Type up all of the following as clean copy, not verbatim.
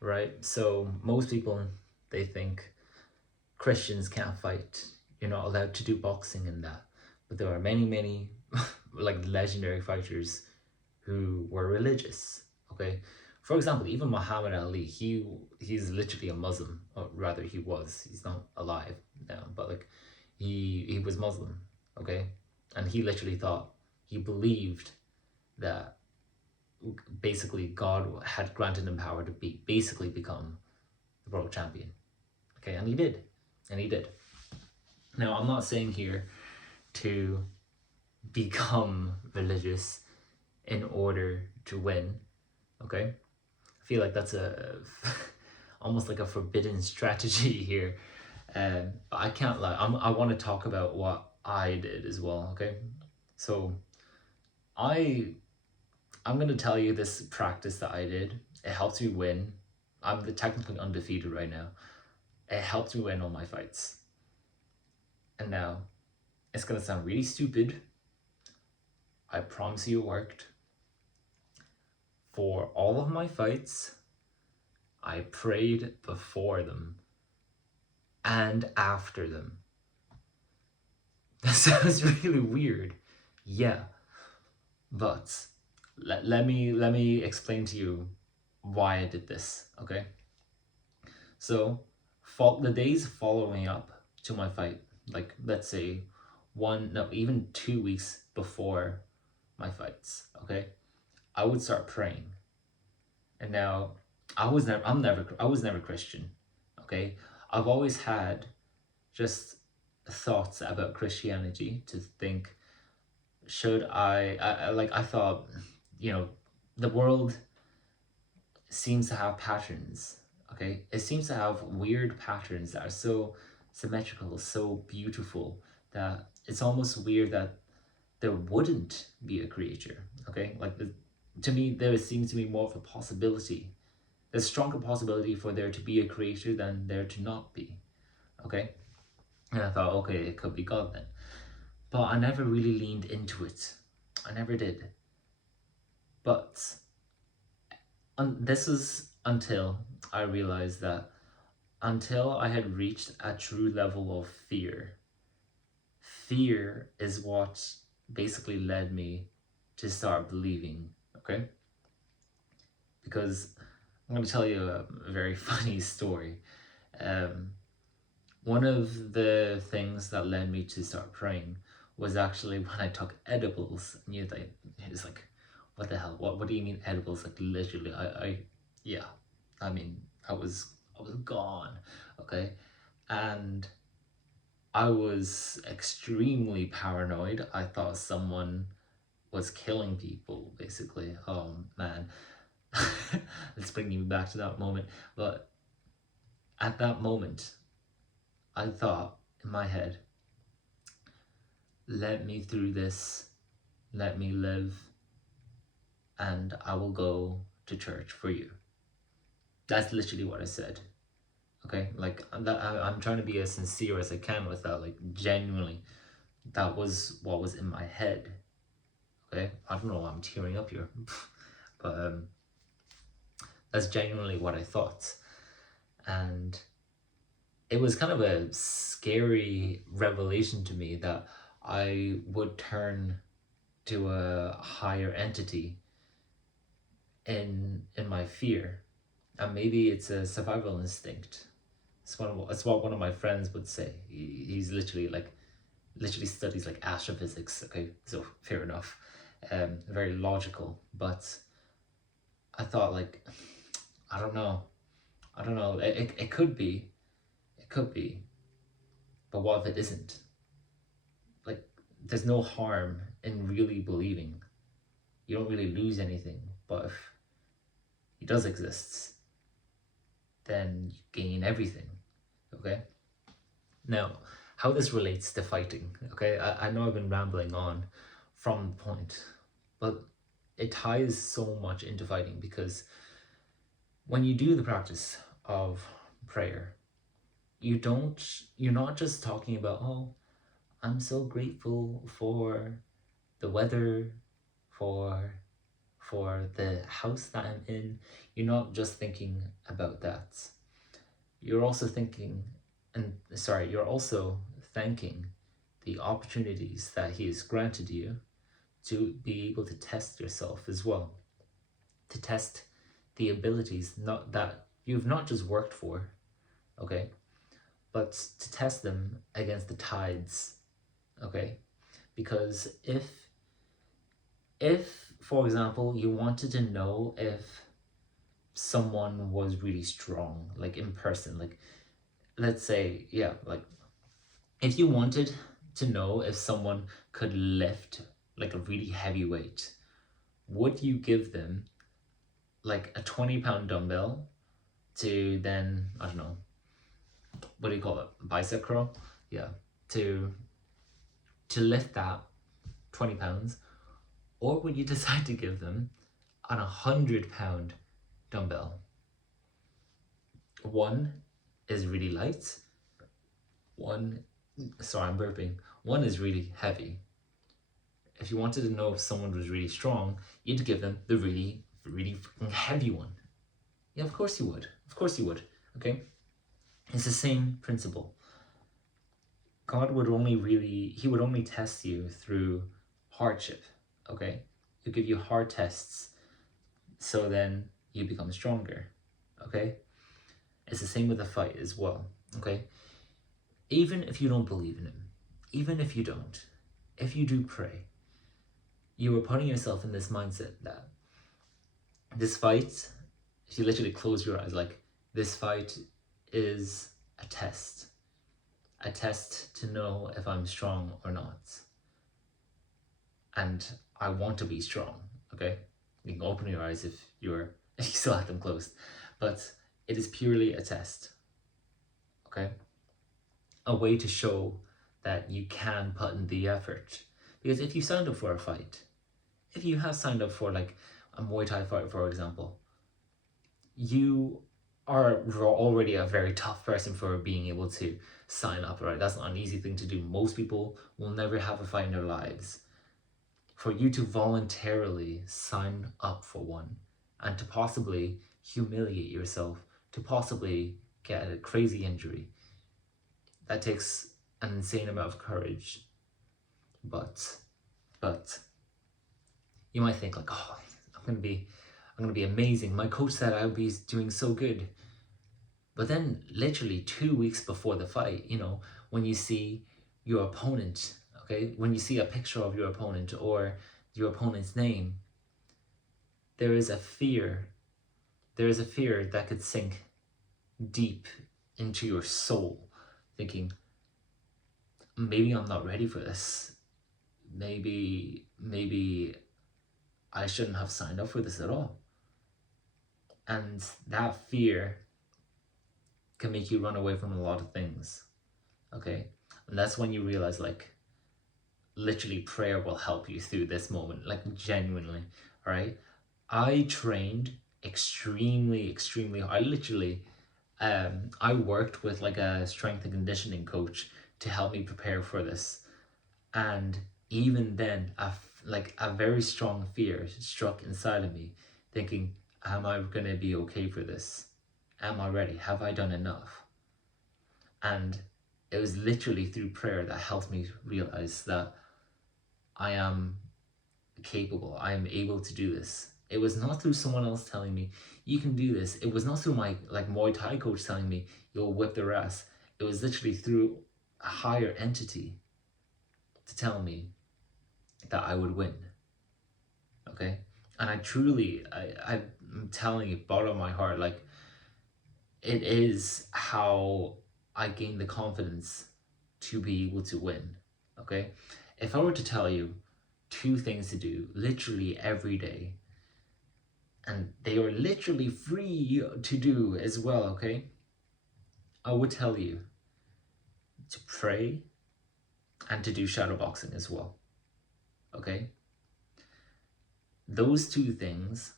right? So most people, they think Christians can't fight. You're not allowed to do boxing and that. But there are many, many like legendary fighters who were religious. Okay, for example, even Muhammad Ali, he's literally a Muslim, or rather, he was. He's not alive now, but like, he was Muslim. Okay, and he literally thought, he believed that basically God had granted him power to basically become the world champion. Okay, and he did, and he did. Now, I'm not saying here to become religious in order to win. Okay, I feel like that's a almost like a forbidden strategy here. But I can't lie. I want to talk about what I did as well. Okay, so I I'm gonna tell you this practice that I did. It helps me win. I'm technically undefeated right now. It helped me win all my fights. And now it's gonna sound really stupid. I promise you it worked. For all of my fights, I prayed before them and after them. That sounds really weird. Yeah, but let me explain to you why I did this, okay? So, the days following up to my fight, like let's say no, even 2 weeks before my fights, okay? I would start praying. And now I was never Christian, okay? I've always had just thoughts about Christianity to think, should I thought, you know, the world seems to have patterns, okay? It seems to have weird patterns that are so symmetrical, so beautiful, that it's almost weird that there wouldn't be a creator, okay? To me, there seems to be more of a possibility. There's stronger possibility for there to be a creator than there to not be, okay? And I thought, okay, it could be God then. But I never really leaned into it. I never did. But this is until I realized that until I had reached a true level of fear, fear is what basically led me to start believing, okay? Because I'm going to tell you a very funny story. Um, One of the things that led me to start praying was actually when I took edibles. And you think, it's like, what the hell? What do you mean edibles? Like literally, yeah. I mean, I was gone, okay? And I was extremely paranoid. I thought someone was killing people, basically. Oh man. It's bringing me back to that moment. But at that moment, I thought in my head, let me through this, let me live, and I will go to church for you. That's literally what I said. Okay, like I'm trying to be as sincere as I can with that. Like genuinely, that was what was in my head. Okay, I don't know why I'm tearing up here, but that's genuinely what I thought, and it was kind of a scary revelation to me that I would turn to a higher entity in my fear, and maybe it's a survival instinct. It's what one of my friends would say. He's literally like literally studies like astrophysics. Okay, so fair enough. Very logical, but I thought like, I don't know, I don't know. It could be, it could be, but what if it isn't? Like, there's no harm in really believing. You don't really lose anything, but if he does exist, then you gain everything. Okay? Now, how this relates to fighting, okay? I know I've been rambling on from the point, but it ties so much into fighting because when you do the practice of prayer, you're not just talking about, oh, I'm so grateful for the weather, for for the house that I'm in, you're not just thinking about that. You're also thinking, you're also thanking the opportunities that He has granted you to be able to test yourself as well, to test the abilities not that you've not just worked for, okay, but to test them against the tides, okay? Because if for example you wanted to know if someone was really strong, like in person, like let's say, yeah, like if you wanted to know if someone could lift like a really heavy weight, would you give them like a 20-pound dumbbell to then, I don't know, what do you call it, bicep curl? Yeah, to lift that 20 pounds, or would you decide to give them an 100-pound dumbbell? One is really light, one, sorry, I'm burping, one is really heavy. If you wanted to know if someone was really strong, you'd give them the really, really freaking heavy one. Yeah, of course you would. Of course you would. Okay? It's the same principle. God would He would only test you through hardship. Okay? He'll give you hard tests so then you become stronger. Okay? It's the same with a fight as well. Okay? Even if you don't believe in Him, even if you don't, if you do pray, you are putting yourself in this mindset that this fight, if you literally close your eyes, like this fight is a test to know if I'm strong or not. And I want to be strong, okay? You can open your eyes if you still have them closed, but it is purely a test, okay? A way to show that you can put in the effort. Because if you signed up for a fight, if you have signed up for like a Muay Thai fight, for example, you are already a very tough person for being able to sign up, right? That's not an easy thing to do. Most people will never have a fight in their lives. For you to voluntarily sign up for one and to possibly humiliate yourself, to possibly get a crazy injury, that takes an insane amount of courage. But you might think like, oh, I'm gonna be amazing. My coach said I would be doing so good. But then literally 2 weeks before the fight, you know, when you see your opponent, okay, when you see a picture of your opponent or your opponent's name, there is a fear. There is a fear that could sink deep into your soul, thinking, maybe I'm not ready for this. Maybe I shouldn't have signed up for this at all. And that fear can make you run away from a lot of things, okay? And that's when you realize, like, literally prayer will help you through this moment, like genuinely, all right? I trained extremely hard. I literally, I worked with like a strength and conditioning coach to help me prepare for this. And even then, like a very strong fear struck inside of me, thinking, am I gonna be okay for this? Am I ready? Have I done enough? And it was literally through prayer that helped me realize that I am capable. I am able to do this. It was not through someone else telling me, you can do this. It was not through my like Muay Thai coach telling me, you'll whip their ass. It was literally through a higher entity to tell me that I would win. Okay? And I truly, I'm telling you, bottom of my heart, like, it is how I gained the confidence to be able to win. Okay? If I were to tell you 2 things to do literally every day, and they are literally free to do as well, okay? I would tell you to pray and to do shadowboxing as well, okay? Those 2 things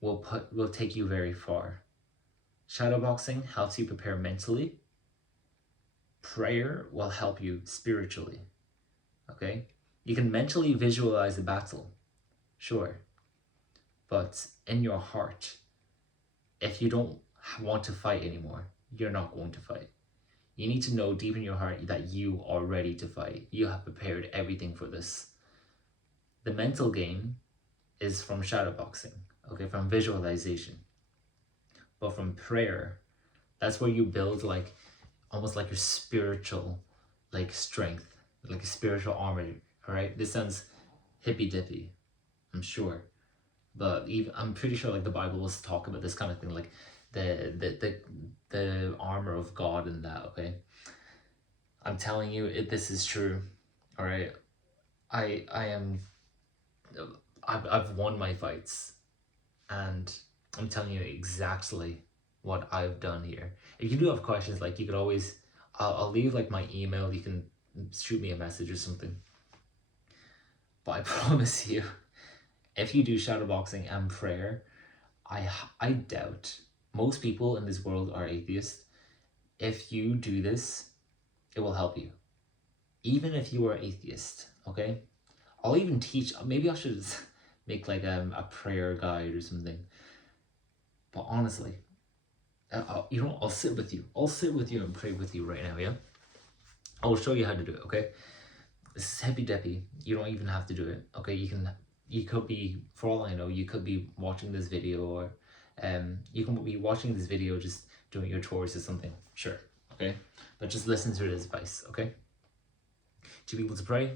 will take you very far. Shadowboxing helps you prepare mentally. Prayer will help you spiritually, okay? You can mentally visualize the battle, sure. But in your heart, if you don't want to fight anymore, you're not going to fight. You need to know deep in your heart that you are ready to fight. You have prepared everything for this. The mental game is from shadowboxing, okay, from visualization. But from prayer, that's where you build like almost like your spiritual like strength, like a spiritual armor. All right, this sounds hippy dippy, I'm sure, but even I'm pretty sure like the Bible was talk about this kind of thing, like the armor of God and that. Okay, I'm telling you, this is true. All right, I am. I've won my fights, and I'm telling you exactly what I've done here. If you do have questions, like you could always, I'll leave like my email. You can shoot me a message or something. But I promise you, if you do shadowboxing and prayer, I doubt most people in this world are atheists. If you do this, it will help you. Even if you are atheist, okay? I'll even teach, maybe I should make like a prayer guide or something. But honestly, you know, I'll sit with you. I'll sit with you and pray with you right now, yeah? I'll show you how to do it, okay? This is hippy dippy. You don't even have to do it, okay? You could be, for all I know, you could be watching this video, or you can be watching this video just doing your chores or something. Sure, okay? But just listen to this advice, okay? To be able to pray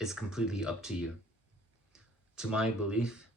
is completely up to you. To my belief,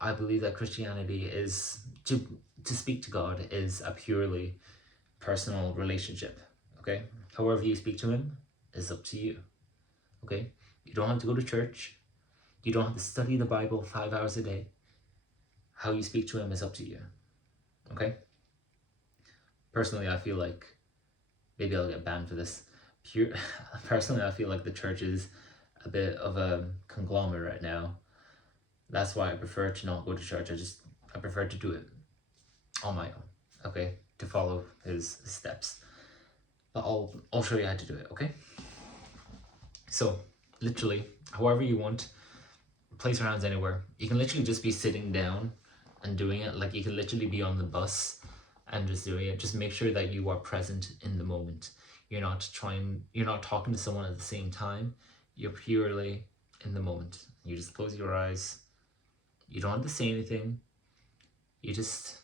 I believe that Christianity is, to speak to God is a purely personal relationship, okay? However you speak to him is up to you, okay? You don't have to go to church. You don't have to study the Bible 5 hours a day. How you speak to him is up to you, okay? Personally, I feel like, maybe I'll get banned for this. Personally, I feel like the church is a bit of a conglomerate right now. That's why I prefer to not go to church. I prefer to do it on my own, okay? To follow his steps. But I'll show you how to do it, okay? So, literally, however you want, place your hands anywhere. You can literally just be sitting down and doing it. Like, you can literally be on the bus and just doing it. Just make sure that you are present in the moment. You're not talking to someone at the same time. You're purely in the moment. You just close your eyes. You don't have to say anything. You just,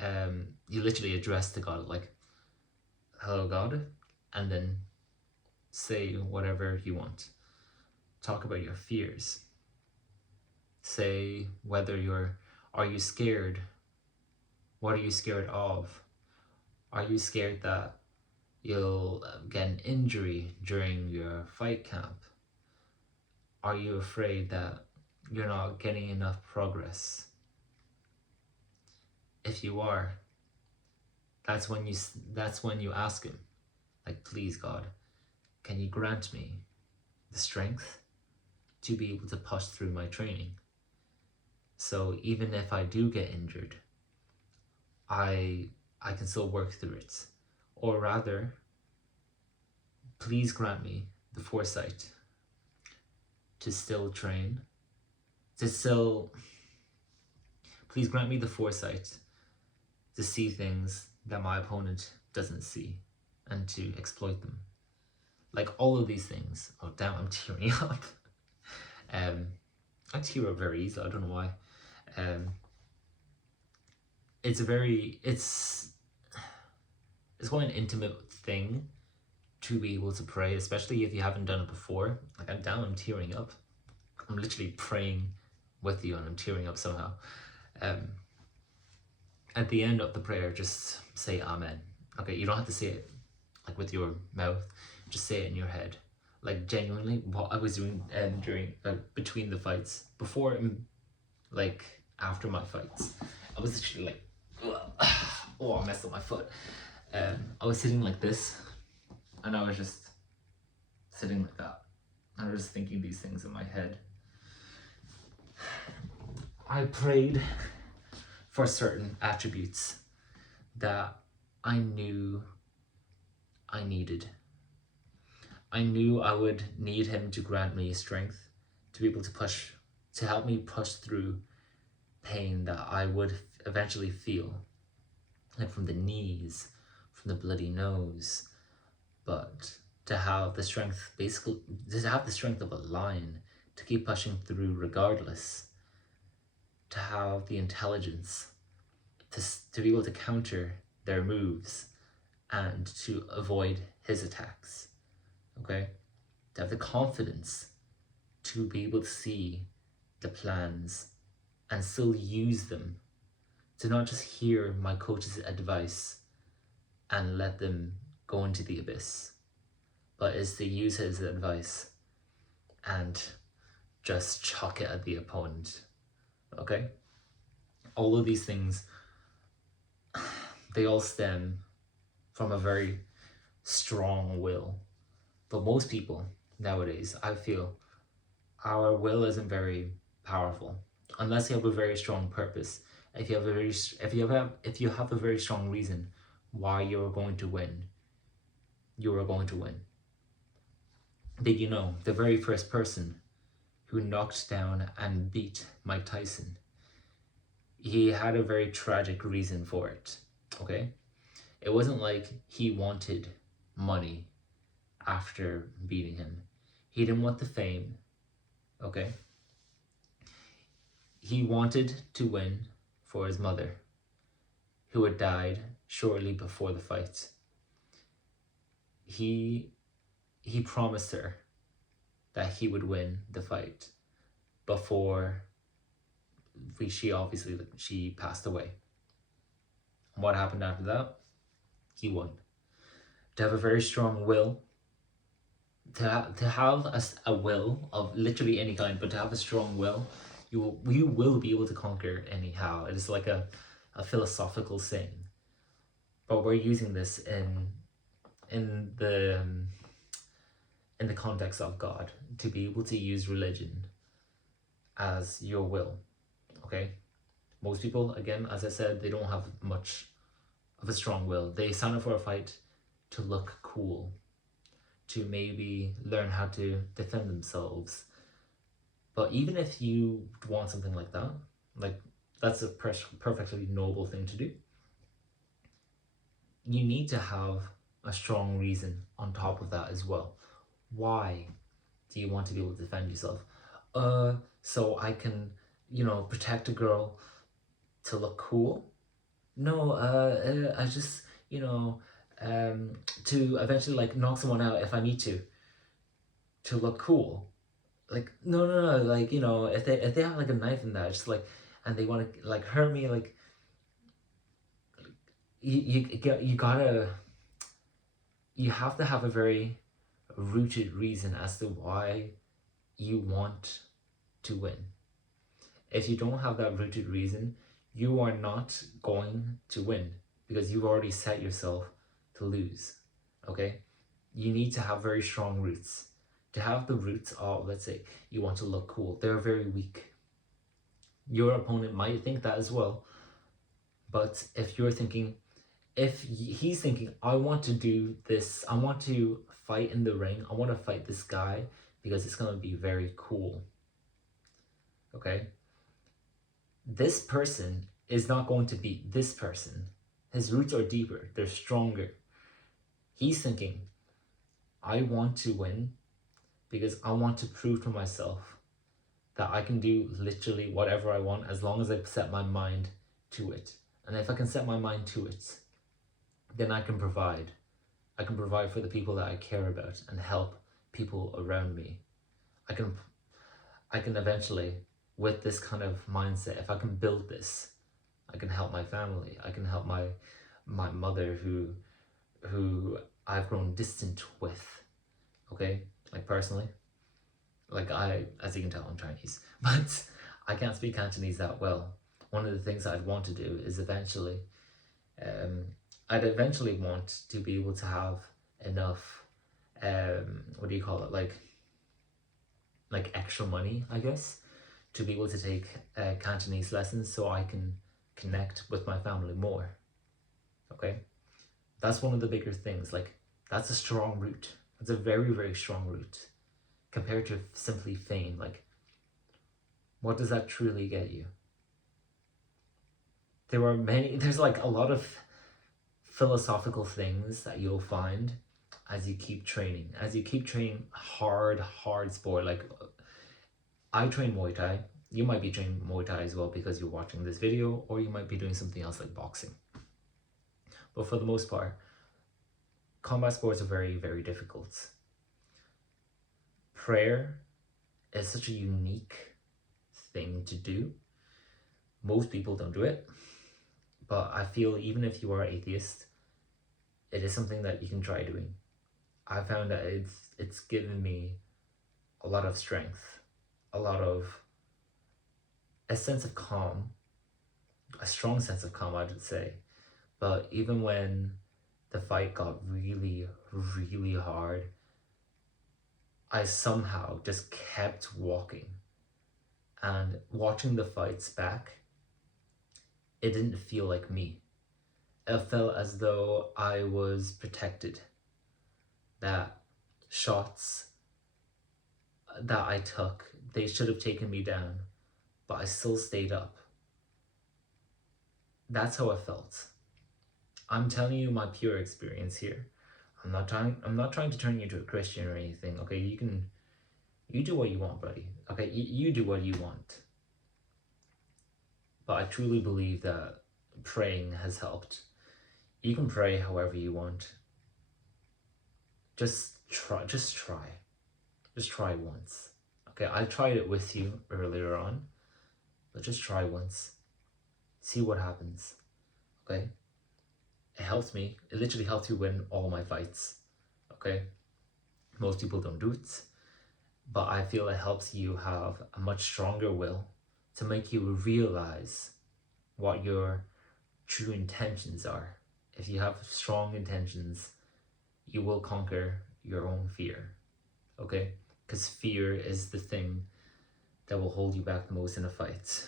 you literally address to God, like, hello God, and then say whatever you want. Talk about your fears. Say are you scared? What are you scared of? Are you scared that you'll get an injury during your fight camp? Are you afraid that you're not getting enough progress? If you are, that's when you ask him, like, please God, can you grant me the strength to be able to push through my training? So even if I do get injured, I can still work through it. Or rather, please grant me the foresight to still train, please grant me the foresight to see things that my opponent doesn't see and to exploit them. Like, all of these things. Oh damn, I'm tearing up. I tear up very easily, I don't know why. It's quite an intimate thing to be able to pray, especially if you haven't done it before. Like, I'm tearing up. I'm literally praying with you and I'm tearing up somehow. At the end of the prayer, just say Amen. Okay, you don't have to say it like with your mouth, just say it in your head. Like, genuinely, what I was doing during between the fights, before and like after my fights, I was literally like, oh, I messed up my foot. I was sitting like this, and I was just sitting like that, and I was just thinking these things in my head. I prayed for certain attributes that I knew I needed. I knew I would need him to grant me strength to be able to push to help me push through pain that I would eventually feel, like from the knees, from the bloody nose, but to have the strength, basically, to have the strength of a lion, to keep pushing through regardless, to have the intelligence to be able to counter their moves and to avoid his attacks, okay? To have the confidence to be able to see the plans and still use them, to not just hear my coach's advice and let them go into the abyss, but is to use his advice and just chuck it at the opponent, okay? All of these things, they all stem from a very strong will. But most people nowadays, I feel, our will isn't very powerful unless you have a very strong purpose. If you have a very strong reason why you're going to win, you are going to win. Did you know the very first person who knocked down and beat Mike Tyson, he had a very tragic reason for it, okay? It wasn't like he wanted money after beating him. He didn't want the fame, okay? He wanted to win for his mother, who had died shortly before the fight. He promised her that he would win the fight before she passed away. What happened after that? He won. To have a very strong will, to have a will of literally any kind, but to have a strong will, you will be able to conquer anyhow. It is like a philosophical saying, but we're using this in the context of God, to be able to use religion as your will, okay? Most people, again, as I said, they don't have much of a strong will. They sign up for a fight to look cool, to maybe learn how to defend themselves. But even if you want something like that, like that's a perfectly noble thing to do, you need to have a strong reason on top of that as well. Why do you want to be able to defend yourself? So I can, protect a girl to look cool? No, I just, to eventually like knock someone out if I need to look cool. Like, no, like, if they have like a knife in that, just like, and they want to like hurt me, like, you have to have a very rooted reason as to why you want to win. If you don't have that rooted reason, you are not going to win, because you've already set yourself to lose, okay? You need to have very strong roots. To have the roots of, let's say, you want to look cool, they're very weak. Your opponent might think that as well, but if he's thinking, I want to do this, I want to fight in the ring, I want to fight this guy because it's going to be very cool, okay? This person is not going to beat this person. His roots are deeper, they're stronger. He's thinking, I want to win because I want to prove to myself that I can do literally whatever I want as long as I set my mind to it. And if I can set my mind to it, then I can provide. I can provide for the people that I care about and help people around me. I can eventually, with this kind of mindset, if I can build this, I can help my family. I can help my mother who I've grown distant with, okay? Like personally. Like as you can tell, I'm Chinese, but I can't speak Cantonese that well. One of the things I'd want to do is eventually, I'd eventually want to be able to have enough, what do you call it? Like extra money, I guess, to be able to take Cantonese lessons so I can connect with my family more, okay? That's one of the bigger things. Like, that's a strong root. That's a very, very strong root compared to simply fame. Like, What does that truly get you? There's like a lot of philosophical things that you'll find as you keep training. As you keep training hard sport. Like, I train Muay Thai. You might be training Muay Thai as well because you're watching this video, or you might be doing something else like boxing. But for the most part, combat sports are very, very difficult. Prayer is such a unique thing to do. Most people don't do it, but I feel even if you are atheist, it is something that you can try doing. I found that it's given me a lot of strength, a sense of calm, a strong sense of calm, I would say. But even when the fight got really, really hard, I somehow just kept walking. And watching the fights back, it didn't feel like me. It felt as though I was protected. That shots that I took, they should have taken me down, but I still stayed up. That's how I felt. I'm telling you my pure experience here. I'm not trying to turn you into a Christian or anything. Okay, you do what you want, buddy. Okay, you do what you want. But I truly believe that praying has helped. You can pray however you want. Just try. Just try once. Okay, I tried it with you earlier on, but just try once. See what happens. Okay? It helps me. It literally helps you win all my fights. Okay? Most people don't do it, but I feel it helps you have a much stronger will to make you realize what your true intentions are. If you have strong intentions, you will conquer your own fear. Okay? Because fear is the thing that will hold you back the most in a fight.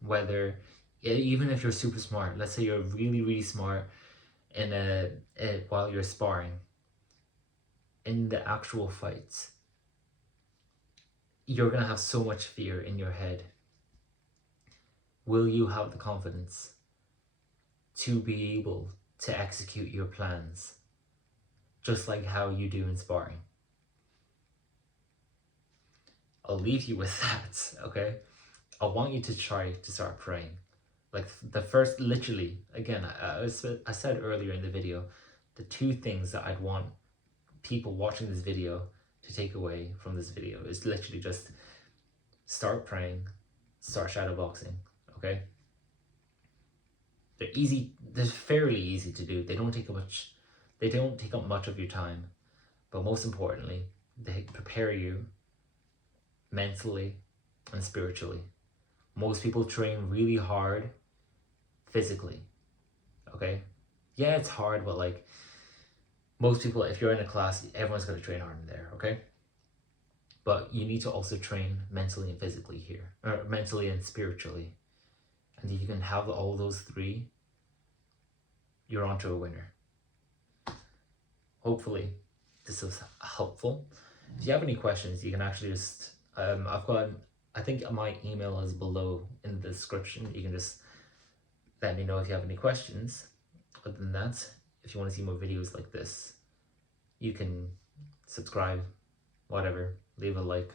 Whether, even if you're super smart, let's say you're really, really smart while you're sparring, in the actual fights, you're gonna have so much fear in your head. Will you have the confidence to be able to execute your plans just like how you do in sparring? I'll leave you with that, okay? I want you to try to start praying. Like the first, literally, again, I said earlier in the video, the two things that I'd want people watching this video to take away from this video is literally just start praying, start shadowboxing, okay? They're easy, they're fairly easy to do. They don't take up much of your time, but most importantly, they prepare you mentally and spiritually. Most people train really hard physically, okay? Yeah, it's hard, but like most people, if you're in a class, everyone's going to train hard in there, okay? But you need to also train mentally and physically here, or mentally and spiritually. And if you can have all those three, you're onto a winner. Hopefully this was helpful. If you have any questions, you can actually just, I think my email is below in the description. You can just let me know if you have any questions. Other than that, if you want to see more videos like this, you can subscribe, whatever, leave a like,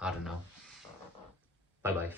I don't know. Bye bye.